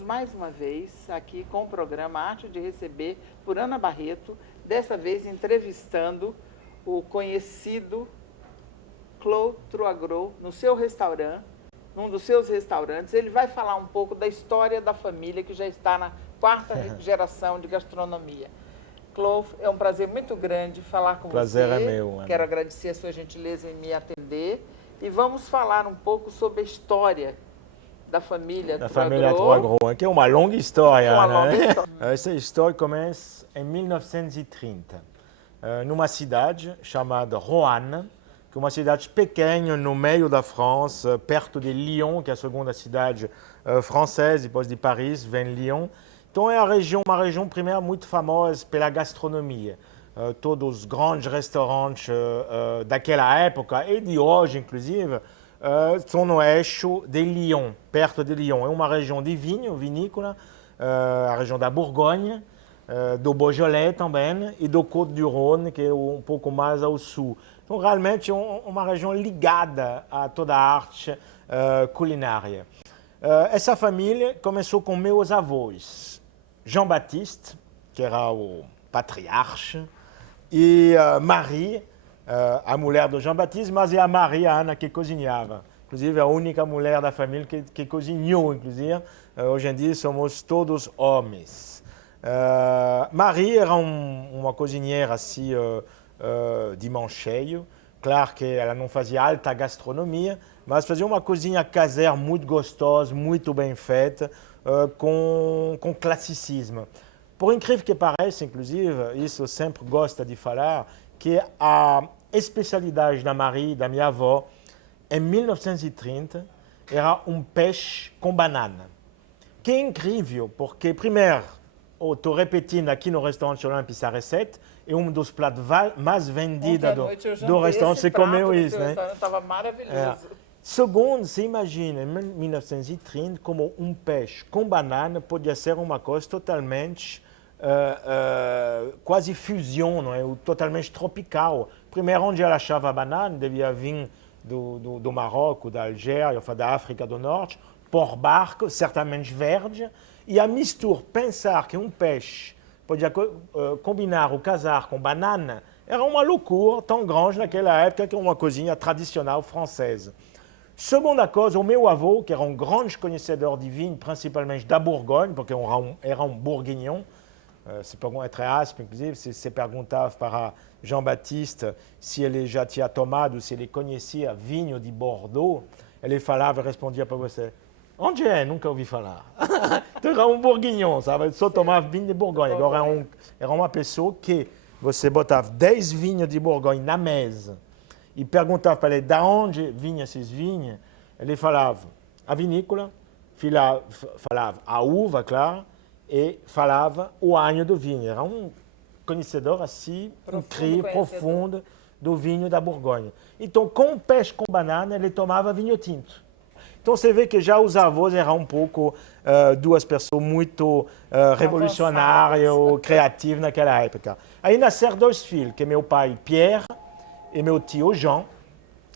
Estamos mais uma vez aqui com o programa Arte de Receber por Ana Barreto, dessa vez entrevistando o conhecido Claude Troagro no seu restaurante, num dos seus restaurantes. Ele vai falar um pouco da história da família que já está na quarta geração de gastronomia. Claude, é um prazer muito grande falar com você. Prazer é meu, Ana. Quero agradecer a sua gentileza em me atender e vamos falar um pouco sobre a história da família Troagro, que é uma longa história. História. Essa história começa em 1930, numa cidade chamada Roanne, que é uma cidade pequena no meio da França, perto de Lyon, que é a segunda cidade francesa, depois de Paris, vem Lyon. Então é uma região primeira muito famosa pela gastronomia. Todos os grandes restaurantes daquela época e de hoje, inclusive, estão no eixo de Lyon, perto de Lyon. É uma região de vinho, vinícola, a região da Borgonha, do Beaujolais também e do Côte-du-Rhône, que é um pouco mais ao sul. Então, realmente, é uma região ligada a toda a arte culinária. Essa família começou com meus avós, Jean-Baptiste, que era o patriarca, e Marie, a mulher do Jean-Baptiste, mas é a Marie, a Ana, que cozinhava. Inclusive, a única mulher da família que cozinhou, inclusive. Hoje em dia, somos todos homens. Marie era uma cozinheira assim, de mão cheia. Claro que ela não fazia alta gastronomia, mas fazia uma cozinha caseira muito gostosa, muito bem feita, com classicismo. Por incrível que pareça, inclusive, isso eu sempre gosto de falar, que a especialidade da Marie, da minha avó, em 1930, era um peixe com banana. Que é incrível, porque, primeiro, estou repetindo aqui no restaurante Olympe essa receita, é um dos pratos mais vendidos do restaurante. Você comeu isso, né? Estava maravilhoso. Segundo, você imagina, em 1930, como um peixe com banana podia ser uma coisa totalmente, quase fusion, não é? Totalmente tropical. Primeiro, onde ela achava a banana, devia vir do Marrocos, da Algéria, da África do Norte, por barco, certamente verde. E a mistura, pensar que um peixe podia combinar ou casar com banana, era uma loucura tão grande naquela época que era uma cozinha tradicional francesa. Segunda coisa, o meu avô, que era um grande conhecedor de vinho, principalmente da Bourgogne, porque era um bourguignon, entre aspas, inclusive, se perguntava para Jean-Baptiste se ele já tinha tomado, se ele conhecia vinho de Bordeaux, ele falava, respondia para você, onde é? Nunca ouvi falar. Então era um bourguignon, sabe? Só tomava vinho de Bourgogne. Agora era uma pessoa que você botava 10 vinhos de Bourgogne na mesa e perguntava para ele de onde vinham esses vinhos. Ele falava a vinícola, falava a uva, claro, e falava o ano do vinho. Era um conhecedor assim, incrível, profundo do vinho da Bourgogne. Então, com peixe com banana, ele tomava vinho tinto. Então, você vê que já os avós eram um pouco duas pessoas muito revolucionárias ou criativas naquela época. Aí nasceram dois filhos, que é meu pai Pierre e meu tio Jean.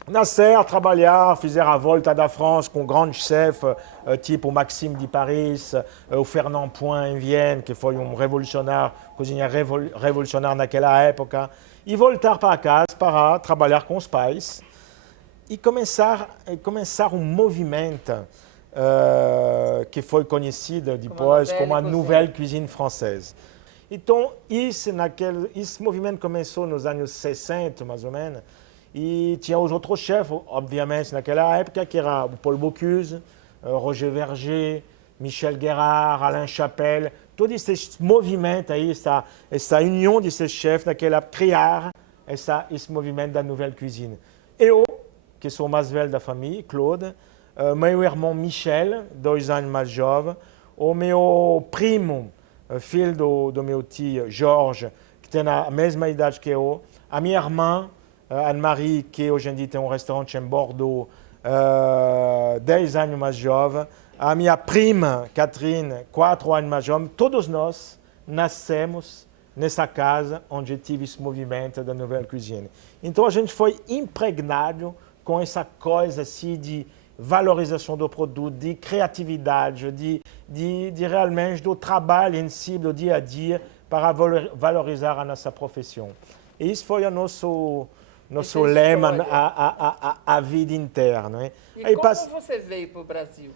Nasceram, trabalharam, fizeram a volta da França com grandes chefes, tipo Maxime de Paris, o Fernand Point em Vienne, que foi um revolucionário, cozinheiro revolucionário naquela época, e voltar para casa para trabalhar com os pais. E começar um movimento que foi conhecido depois como a Nouvelle Cuisine Française. Então, esse movimento começou nos anos 60, mais ou menos, e tinha os outros chefes, obviamente, naquela época, que era o Paul Bocuse, Roger Verger, Michel Guérard, Alain Chapelle, todo esse movimento aí, essa união desses chefes, naquela criar esse movimento da Nouvelle Cuisine. Eu, que sou o mais velho da família, Claude, meu irmão Michel, 2 anos mais jovem, o meu primo, filho do meu tio Jorge, que tem a mesma idade que eu, a minha irmã, Anne-Marie, que hoje em dia tem um restaurante em Bordeaux, 10 anos mais jovem, a minha prima, Catherine, 4 anos mais jovem, todos nós nascemos nessa casa onde tive esse movimento da Nouvelle Cuisine. Então a gente foi impregnado com essa coisa assim de valorização do produto, de criatividade, de de realmente do trabalho em si, do dia a dia, para valorizar a nossa profissão. E isso foi o nosso lema a vida inteira. Não é? E aí, como você veio para o Brasil?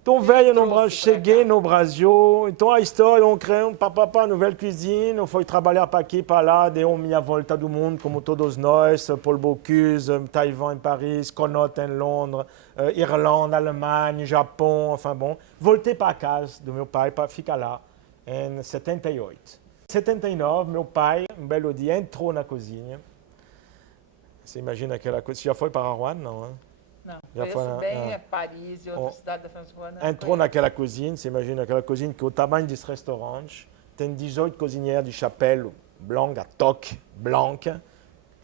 Então, cheguei no Brasil, então a história, on criou papapá, nouvelle cuisine, fui trabalhar para aqui, para lá, dei minha volta do mundo, como todos nós, Paul Bocuse, Taiwan em Paris, Connaught em Londres, Irlande, Alemanha, Japão, enfin bon. Voltei para casa do meu pai para ficar lá, em 78. Em 79, meu pai, um belo dia, entrou na cozinha. Você imagina aquela coisa, você já foi para Rouen, não, hein? Não, conheço bem Paris e outra cidade da França. Entrou naquela cozinha, você imagina aquela cozinha que é o tamanho desse restaurante, tem 18 cozinheiros de chapéu branco, toque branca,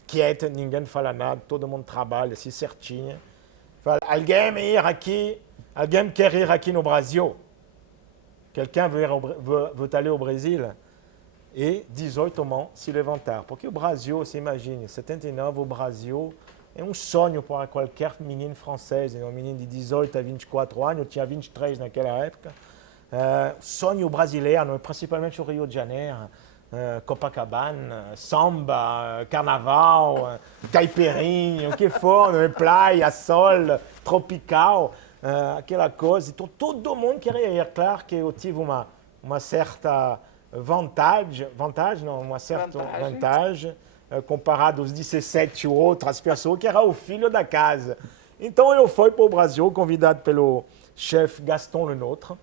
quieta, ninguém fala nada, todo mundo trabalha assim certinho. Fala, alguém quer ir aqui no Brasil? Quelqu'un veut aller au Brésil? E 18 homens se levantaram, porque o Brasil, você imagina, 79, o Brasil é um sonho para qualquer menino francês, um menino de 18 a 24 anos, eu tinha 23 naquela época. Sonho brasileiro, principalmente o Rio de Janeiro, Copacabana, samba, carnaval, caipirinha, o que for, praia, sol, tropical, aquela coisa. Então, todo mundo queria ir. Claro que eu tive uma certa vantagem, comparado aos 17 outras pessoas, que era o filho da casa. Então, eu fui para o Brasil, convidado pelo chefe Gaston Lenôtre,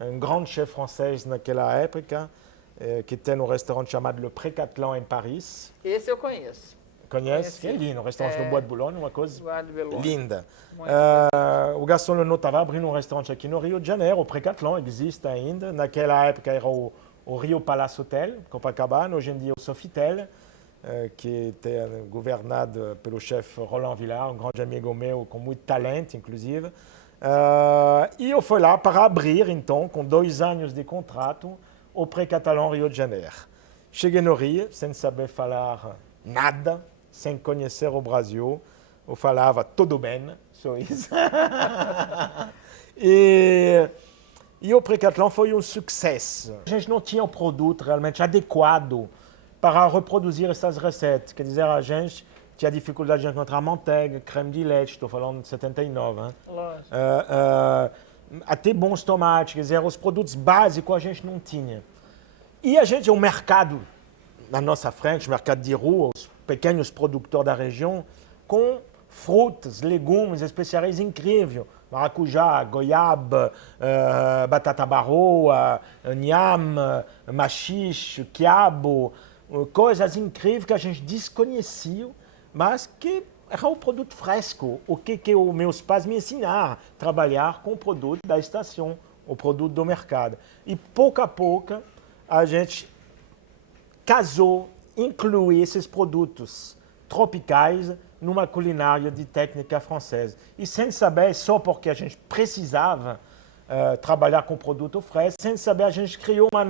um grande chefe francês naquela época, que tem um restaurante chamado Le Pré-Catelan em Paris. Esse eu conheço. Conhece? Que é lindo, um restaurante no Bois de Boulogne, uma coisa linda. O Gaston Lenôtre estava abrindo um restaurante aqui no Rio de Janeiro, o Pré-Catelan existe ainda. Naquela época era o Rio Palace Hotel, Copacabana, hoje em dia o Sofitel, que était governado pelo chefe Roland Villard, um grande amigo meu, com muito talento, inclusive. E eu fui lá para abrir, então, com 2 anos de contrato, o Pré-Catelan Rio de Janeiro. Cheguei no Rio, sem saber falar nada, sem conhecer o Brasil. Eu falava tudo bem, só isso. E o Pré-Catelan foi um sucesso. A gente não tinha o produto realmente adequado para reproduzir essas receitas. Quer dizer, a gente tinha dificuldade de encontrar manteiga, creme de leite, estou falando de 79. Hein? Lógico. Até bons tomates, quer dizer, os produtos básicos a gente não tinha. E a gente, o mercado na nossa frente, o mercado de rua, os pequenos produtores da região, com frutas, legumes, especiarias incríveis. Maracujá, goiaba, batata baroa, nham, machixe, quiabo, coisas incríveis que a gente desconhecia, mas que era o produto fresco. O que os meus pais me ensinaram? Trabalhar com o produto da estação, o produto do mercado. E pouco a pouco a gente casou, incluiu esses produtos tropicais numa culinária de técnica francesa. E sem saber, só porque a gente precisava trabalhar com produto fresco, sem saber, a gente criou um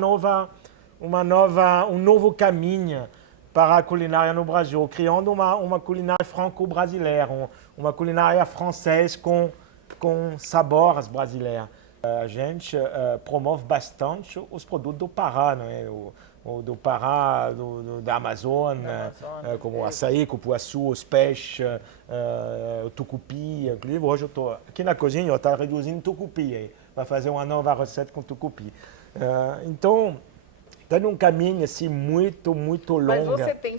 novo caminho para a culinária no Brasil, criando uma culinária franco-brasileira, uma culinária francesa com sabores brasileiros. A gente promove bastante os produtos do Pará, não é? Do Pará, da Amazônia, como o açaí, cupuaçu, os peixes, o tucupi. Inclusive, hoje eu estou aqui na cozinha, eu estou reduzindo tucupi, para fazer uma nova receita com tucupi. Então, está num caminho assim muito, muito longo. Mas você tem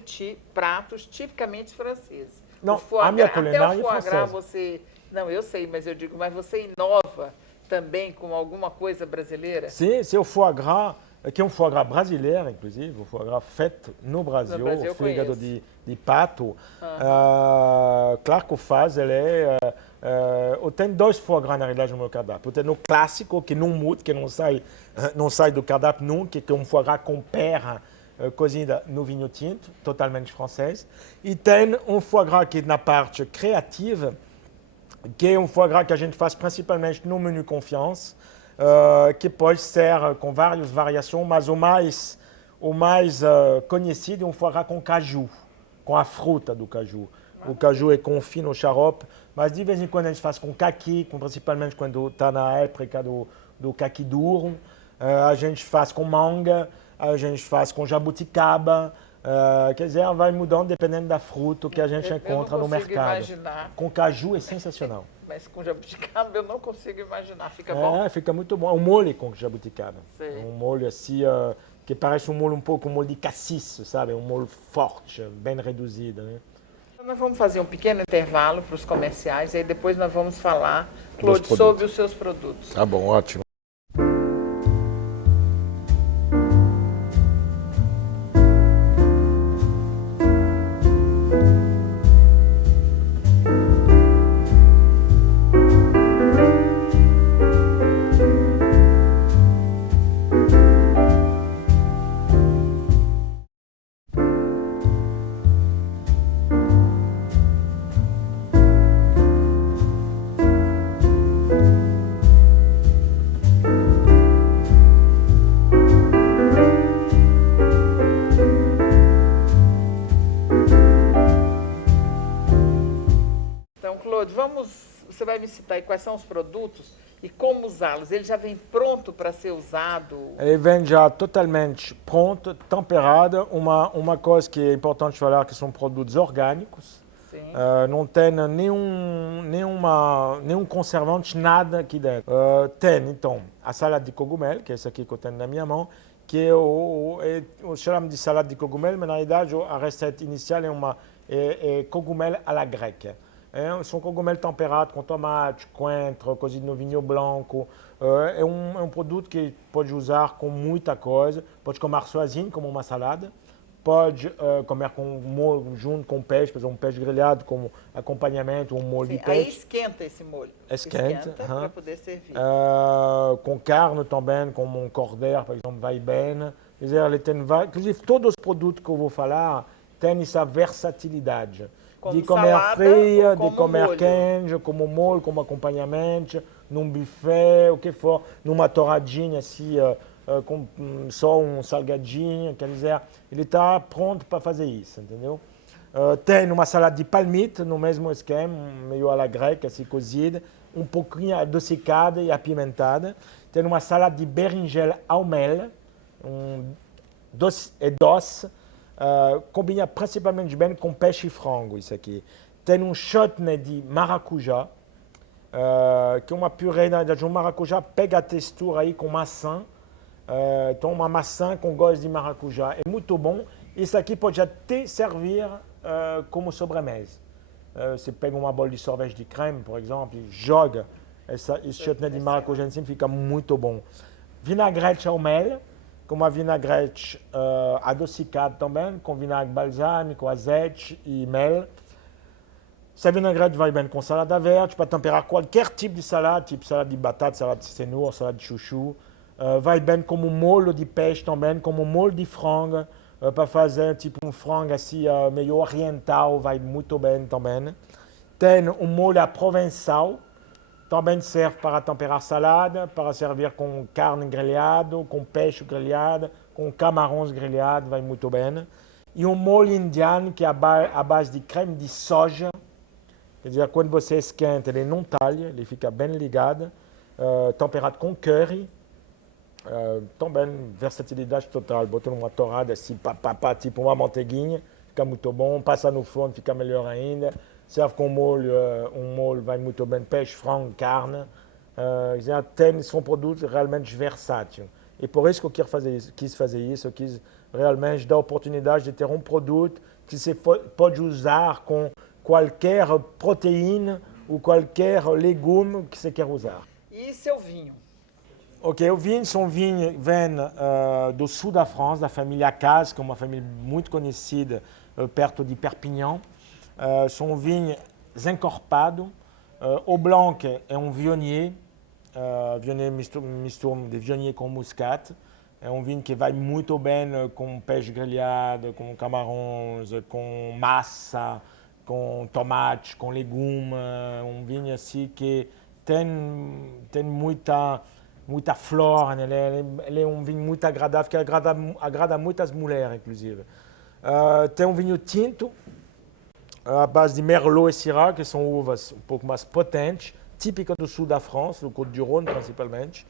pratos tipicamente franceses. Não, a minha culinária até o foie gras você... Não, eu sei, mas eu digo, mas você inova também com alguma coisa brasileira? Sim, c'est o foie gras, que é um foie gras brasileiro, inclusive, o foie gras feito no Brasil, o fígado de pato. Claro que o faz, eu tenho 2 foie gras na realidade no meu cardápio. Eu tenho o clássico, que não muda, que não sai do cardápio nunca, que é um foie gras com perra cozida no vinho tinto, totalmente francês. E tem um foie gras que é na parte criativa, que é um foie gras que a gente faz principalmente no menu confiança, que pode ser com várias variações, mas o mais conhecido é um foie gras com caju, com a fruta do caju. O caju é confit no xarope, mas de vez em quando a gente faz com caqui, principalmente quando está na época do do caqui duro, a gente faz com manga, a gente faz com jabuticaba. Quer dizer, vai mudando dependendo da fruta que a gente encontra no mercado. Imaginar. Com caju é sensacional. Mas com jabuticaba eu não consigo imaginar. Fica bom? Fica muito bom. É um molho com jabuticaba. Sei. Um molho assim, que parece um molho um pouco um molho de cassis, sabe? Um molho forte, bem reduzido, né? Nós vamos fazer um pequeno intervalo para os comerciais e aí depois nós vamos falar, Claude, sobre os seus produtos. Tá bom, ótimo. Você vai me citar aí quais são os produtos e como usá-los. Ele já vem pronto para ser usado? Ele vem já totalmente pronto, temperado. Uma coisa que é importante falar que são produtos orgânicos. Sim. Não tem nenhum conservante, nada aqui dentro. Tem, então, a salada de cogumelo, que é essa aqui que eu tenho na minha mão, que eu chamo de salada de cogumelo, mas na realidade a receita inicial é cogumelo à la grecque. São cogumelos temperados com tomate, coentro, cozido no vinho branco. É um produto que pode usar com muita coisa. Pode comer sozinho, como uma salada. Pode comer com molho junto com peixe, por exemplo, um peixe grelhado como acompanhamento, um molho de peixe. Aí esquenta esse molho. Esquenta para poder servir. Com carne também, como um cordeiro, por exemplo, vai bem. Quer dizer, ele tem inclusive todos os produtos que eu vou falar têm essa versatilidade. Como de comer salada, fria, como de comer molho. quente, como molho, como acompanhamento, num buffet, o que for, numa torradinha assim, com só um salgadinho, quer dizer, ele está pronto para fazer isso, entendeu? Tem uma salada de palmito, no mesmo esquema, meio à la grecque, assim, cozida, um pouquinho adocicada e apimentada. Tem uma salada de berinjela ao mel, doce. Combina principalmente bem com peixe e frango, isso aqui. Tem um chutney de maracujá, que é uma purê de um maracujá, pega a textura aí com maçã. Então, uma maçã com gosto de maracujá. É muito bom. Isso aqui pode até servir como sobremesa. Você pega uma bola de sorvete de creme, por exemplo, e joga esse chutney de maracujá em cima, fica muito bom. Vinagrete ao mel, com uma vinagrete adocicada também, com vinagre balsâmico, azeite e mel. Essa vinagrete vai bem com salada verde, para temperar qualquer tipo de salada, tipo salada de batata, salada de cenoura, salada de chuchu. Vai bem como molho de peixe também, como molho de frango, para fazer tipo um frango assim, meio oriental, vai muito bem também. Tem um molho provençal, também serve para temperar salada, para servir com carne grelhada, com peixe grelhado, com camarões grelhados, vai muito bem. E um molho indiano que é à base de creme de soja. Quer dizer, quando você esquenta, ele não talha, ele fica bem ligado, temperado com curry. Também versatilidade total, botando uma torrada assim, tipo uma manteiguinha, fica muito bom, passa no forno, fica melhor ainda. Serve com molho, um molho vai muito bem, peixe, frango, carne. São produtos realmente versáteis. E por isso que eu quis fazer isso, eu quis realmente dar a oportunidade de ter um produto que você pode usar com qualquer proteína ou qualquer legume que você quer usar. E seu vinho? Ok, o vinho vem do sul da França, da família Caz, que é uma família muito conhecida perto de Perpignan. São vinhos encorpados. O Blanc é um Viognier, mistura de Viognier com Muscat. É um vinho que vai muito bem com peixe grelhado, com camarões, com massa, com tomate, com legumes. Um vinho assim que tem muita flor, né? Ele é um vinho muito agradável, que agrada muitas mulheres, inclusive. Tem um vinho tinto, à base de Merlot e Syrah, que são uvas um pouco mais potentes, típicas do sul da França, do Côte du Rhône principalmente.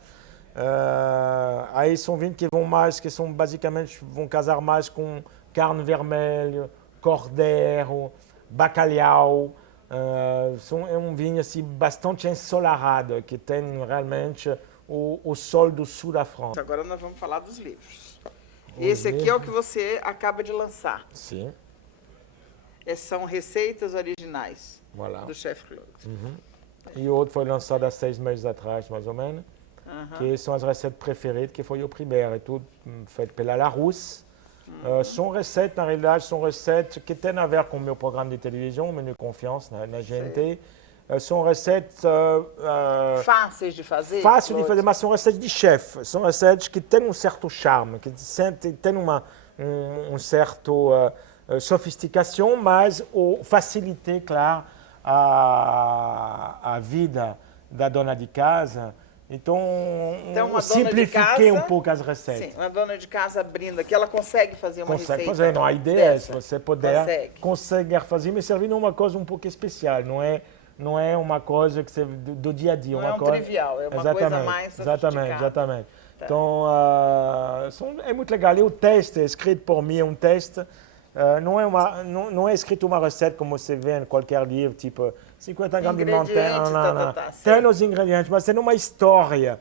Aí são vinhos que vão mais, que são basicamente, vão casar mais com carne vermelha, cordeiro, bacalhau. É um vinho assim, bastante ensolarado, que tem realmente o sol do sul da França. Agora nós vamos falar dos livros. Esse aqui é o que você acaba de lançar. Sim. São receitas originais Voilà. do Chef Claude. E o outro foi lançado há 6 meses atrás, mais ou menos, que são as receitas preferidas, que foi o primeiro. É tudo feito pela Larousse. São receitas, na realidade, são receitas que têm a ver com o meu programa de televisão, o Menu Confiança, na GNT. São receitas... fáceis de fazer? Fácil de fazer, mas são receitas de chefe. São receitas que têm um certo charme, que têm um certo sofisticação, mas facilite, claro, a vida da dona de casa. Então simplifiquei um pouco as receitas. Sim, uma dona de casa abrindo aqui, ela consegue fazer uma receita. Consegue fazer, não, a ideia é se você puder, conseguir fazer, mas servindo uma coisa um pouco especial, não é uma coisa que você, do dia a dia. Não é um trivial, é uma coisa mais sofisticada. Exatamente. Tá. Então, é muito legal. E o teste é escrito por mim, é um teste. Não é escrito uma receita como você vê em qualquer livro, tipo 50 gramas de manteiga. Não. Tem os ingredientes, mas tem uma história.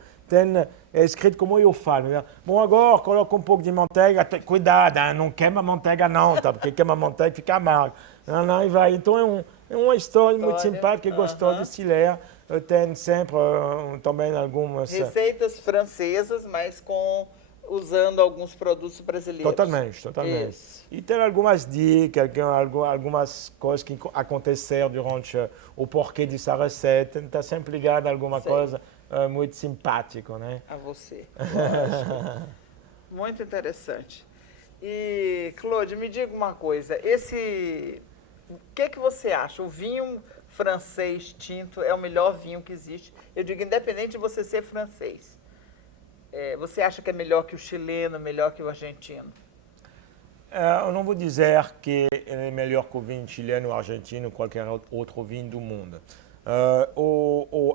É escrito como eu falo. Bom, agora coloca um pouco de manteiga. Cuidado, não queima a manteiga não, tá? Porque queima a manteiga fica amargo. Não, e vai. Então é uma história muito simpática e gostosa de se ler. Tem sempre também algumas... receitas francesas, mas usando alguns produtos brasileiros. Totalmente. Isso. E tem algumas dicas, algumas coisas que aconteceram durante o porquê dessa receita. Está sempre ligado a alguma coisa muito simpática, né? A você. Muito interessante. E, Claude, me diga uma coisa. O que você acha? O vinho francês tinto é o melhor vinho que existe? Eu digo, independente de você ser francês. Você acha que é melhor que o chileno, melhor que o argentino? Eu não vou dizer que é melhor que o vinho chileno ou argentino ou qualquer outro vinho do mundo.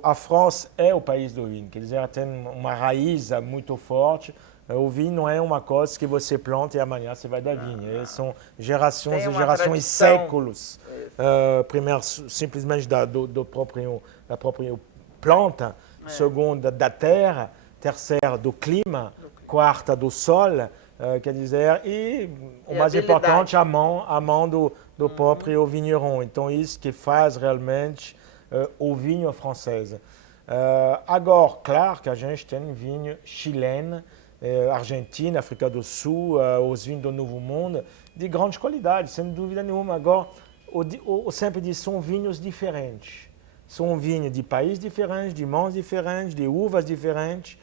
A França é o país do vinho, quer dizer, tem uma raiz muito forte. O vinho não é uma coisa que você planta e amanhã você vai dar vinho. São gerações e gerações e séculos. Primeiro, simplesmente da própria planta. Segunda, da terra. Terceira, do clima. Quarta, do sol. Quer dizer, e o mais importante, a mão do próprio vinheron. Então, isso que faz realmente o vinho francês. Agora, claro que a gente tem vinho chileno, Argentina, África do Sul, os vinhos do Novo Mundo, de grande qualidade, sem dúvida nenhuma. Agora, eu sempre digo, são vinhos diferentes. São vinhos de países diferentes, de mãos diferentes, de uvas diferentes.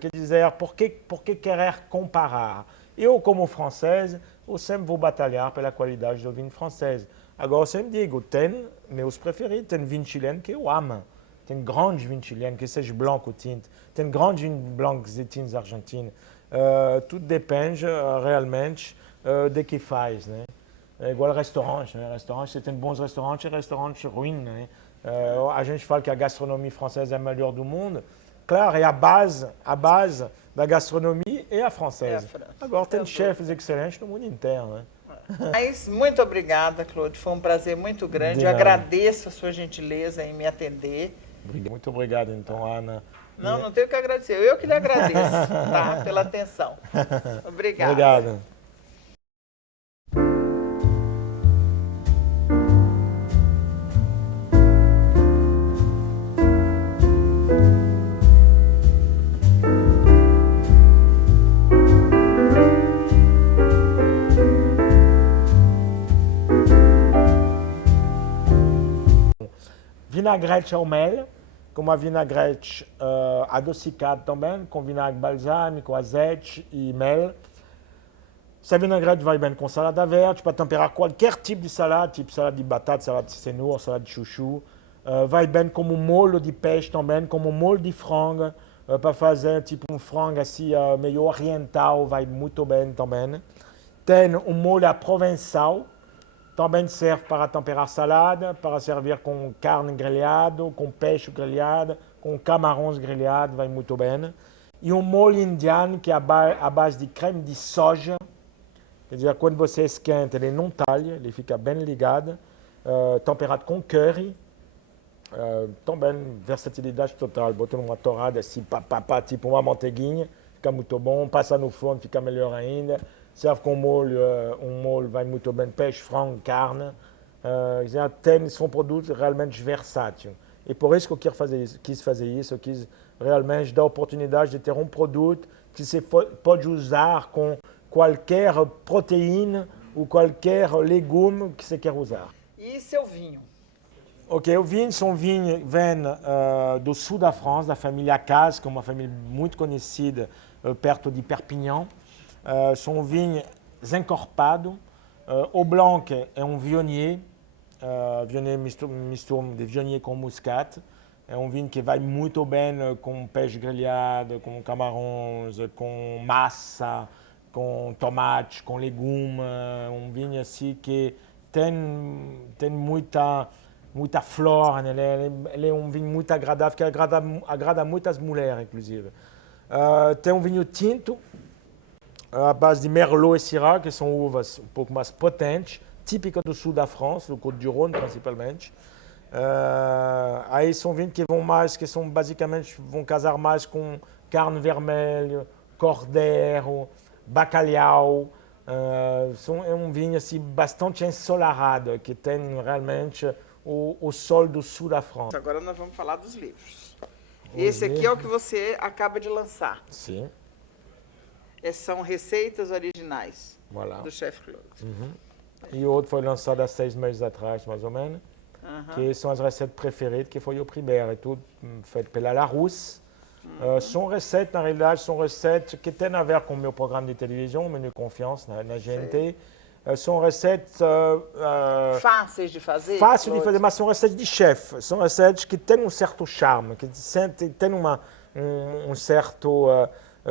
Quer dizer, por que querer comparar? Eu, como francês, eu sempre vou batalhar pela qualidade do vinho francês. Agora, eu sempre digo, tem meus preferidos, tem vinho chileno que eu amo. Tem grandes vinhos chilenos, que seja branco ou tinto. Tem grandes vinhos brancos e tintos argentinos. Tudo depende realmente de que faz, né? É igual restaurante, né? Restaurante, você tem bons restaurantes e restaurantes ruins, né? A gente fala que a gastronomia francesa é a melhor do mundo. Claro, é a base da gastronomia é a francesa. Agora tem chefes excelentes no mundo inteiro, né? Mas muito obrigada, Claude. Foi um prazer muito grande. Eu agradeço a sua gentileza em me atender. Muito obrigado, então, Ana. Não tenho que agradecer. Eu que lhe agradeço, tá? Pela atenção. Obrigada. Obrigado. Vinagrete ao mel, com uma vinagrete adocicada também, com vinagre balsâmico, azeite e mel. Essa vinagrete vai bem com salada verde, para temperar qualquer tipo de salada, tipo salada de batata, salada de cenoura, salada de chuchu. Vai bem como molho de peixe também, como molho de frango, para fazer tipo um frango assim meio oriental, vai muito bem também. Tem um molho provençal, também serve para temperar salada, para servir com carne grelhada, com peixe grelhado, com camarões grelhados, vai muito bem. e um molho indiano que é à base de creme de soja. Quer dizer, quando você esquenta, ele não talha, ele fica bem ligado, temperado com curry. Também versatilidade total, bota numa torrada assim, tipo uma manteiguinha, fica muito bom, passa no forno, fica melhor ainda. Serve com molho, um molho vai muito bem, peixe, frango, carne. São produtos realmente versáteis. E por isso que eu quis fazer isso, eu quis realmente dar a oportunidade de ter um produto que você pode usar com qualquer proteína ou qualquer legume que você quer usar. E seu vinho? Ok, o vinho vem do sul da França, da família Caz, que é uma família muito conhecida perto de Perpignan. São vinhos encorpados. O blanc é um Viognier, mistura de Viognier com Muscat. É um vinho que vai muito bem com peixe grelhado, com camarões, com massa, com tomate, com legumes. Um vinho assim que tem muita flor, né? Ele é um vinho muito agradável, que agrada muitas mulheres, inclusive. Tem um vinho tinto, à base de Merlot e Syrah, que são uvas um pouco mais potentes, típicas do sul da França, do Côte-du-Rhône principalmente. Aí são vinhos que são basicamente, vão casar mais com carne vermelha, cordeiro, bacalhau. É um vinho assim, bastante ensolarado, que tem realmente o sol do sul da França. Agora nós vamos falar dos livros. Esse aqui é o que você acaba de lançar. Sim. São receitas originais Voilà. do Chef Claude. E o outro foi lançado há 6 meses atrás, mais ou menos, que são as receitas preferidas, que foi o primeiro, é tudo feito pela Larousse. São receitas, na realidade, são receitas que têm a ver com o meu programa de televisão, o Menu Confiança, na GNT. São receitas fáceis de fazer? Fáceis de fazer, mas são receitas de chefe. São receitas que têm um certo charme, que têm um certo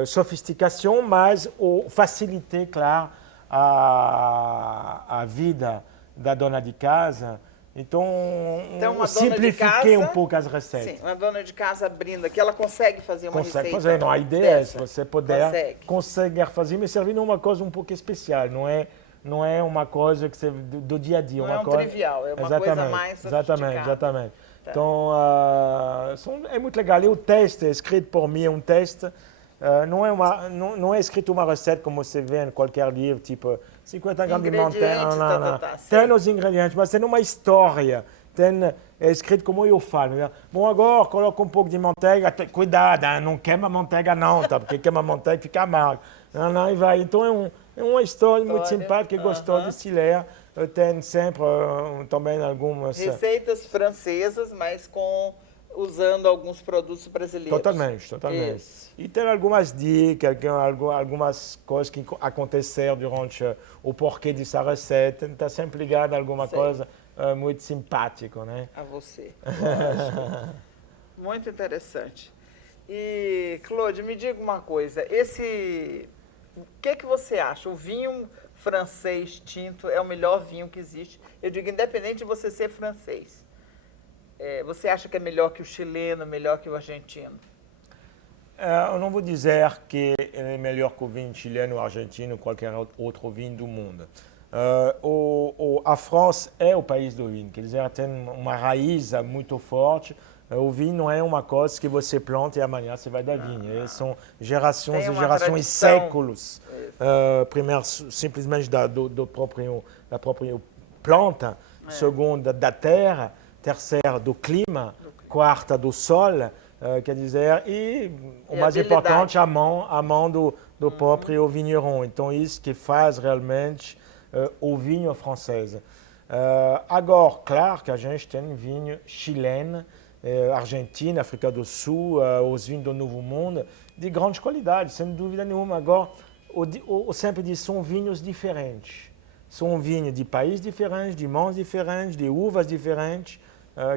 sofisticação, mas facilite, claro, a vida da dona de casa. Então simplifiquei um pouco as receitas. Sim, uma dona de casa abrindo aqui, ela consegue fazer uma receita? Consegue fazer, não, a ideia é se você puder, conseguir fazer, mas servindo uma coisa um pouco especial, não é uma coisa que você, do dia a dia. Não uma é coisa, trivial, é uma coisa mais sofisticada. Exatamente. Tá. Então, é muito legal. E o teste, escrito por mim, é um teste. Não é escrito uma receita como você vê em qualquer livro, tipo 50 gramas de manteiga. Tem os ingredientes, mas tem uma história. É escrito como eu falo. Bom, agora coloca um pouco de manteiga. Cuidado, não queima a manteiga não, tá? Porque queima a manteiga fica amargo. Não, e vai. Então é uma história muito simpática e gostosa de se ler. Tem sempre também algumas receitas francesas, mas usando alguns produtos brasileiros. Totalmente. Isso. E tem algumas dicas, algumas coisas que aconteceram durante o porquê dessa receita. Está sempre ligado a alguma coisa muito simpática, né? A você. Muito interessante. E, Claude, me diga uma coisa. O que você acha? O vinho francês tinto é o melhor vinho que existe? Eu digo, independente de você ser francês. Você acha que é melhor que o chileno, melhor que o argentino? Eu não vou dizer que é melhor que o vinho chileno, argentino ou qualquer outro vinho do mundo. A França é o país do vinho, quer dizer, tem uma raiz muito forte. O vinho não é uma coisa que você planta e amanhã você vai dar vinho. São gerações e gerações, séculos. Primeiro, simplesmente da própria planta. Segunda, da terra. Terceira, do clima. Quarta, do sol. Quer dizer, e o mais importante, a mão do próprio vigneron. Então, isso que faz realmente o vinho francês. Agora, claro que a gente tem vinho chileno, Argentina, África do Sul, os vinhos do Novo Mundo, de grande qualidade, sem dúvida nenhuma. Agora, eu sempre digo, são vinhos diferentes. São vinhos de países diferentes, de mãos diferentes, de uvas diferentes.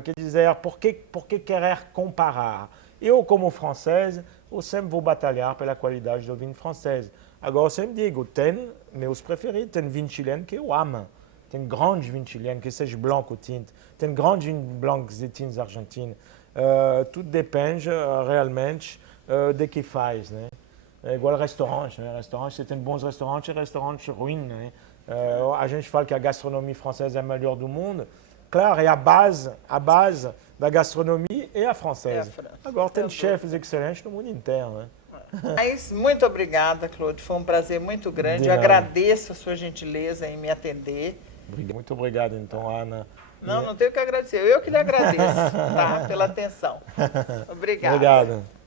Quer dizer, por que querer comparar? Eu, como francês, eu sempre vou batalhar pela qualidade do vinho francês. Agora, eu sempre digo, tem meus preferidos, tem vinho chileno que eu amo. Tem grandes vinhos chilenos, que seja branco ou tinto. Tem grandes vinhos brancos e tintos argentinos. Tudo depende realmente de que faz, né? É igual restaurante, né? Restaurante, você tem bons restaurantes e restaurantes ruins, né? A gente fala que a gastronomia francesa é a melhor do mundo. Claro, a base da gastronomia é a francesa. Agora tem chefes excelentes no mundo inteiro, né? Mas muito obrigada, Claude. Foi um prazer muito grande. Eu agradeço a sua gentileza em me atender. Muito obrigado, então, Ana. Não tenho que agradecer. Eu que lhe agradeço, tá? Pela atenção. Obrigada. Obrigado.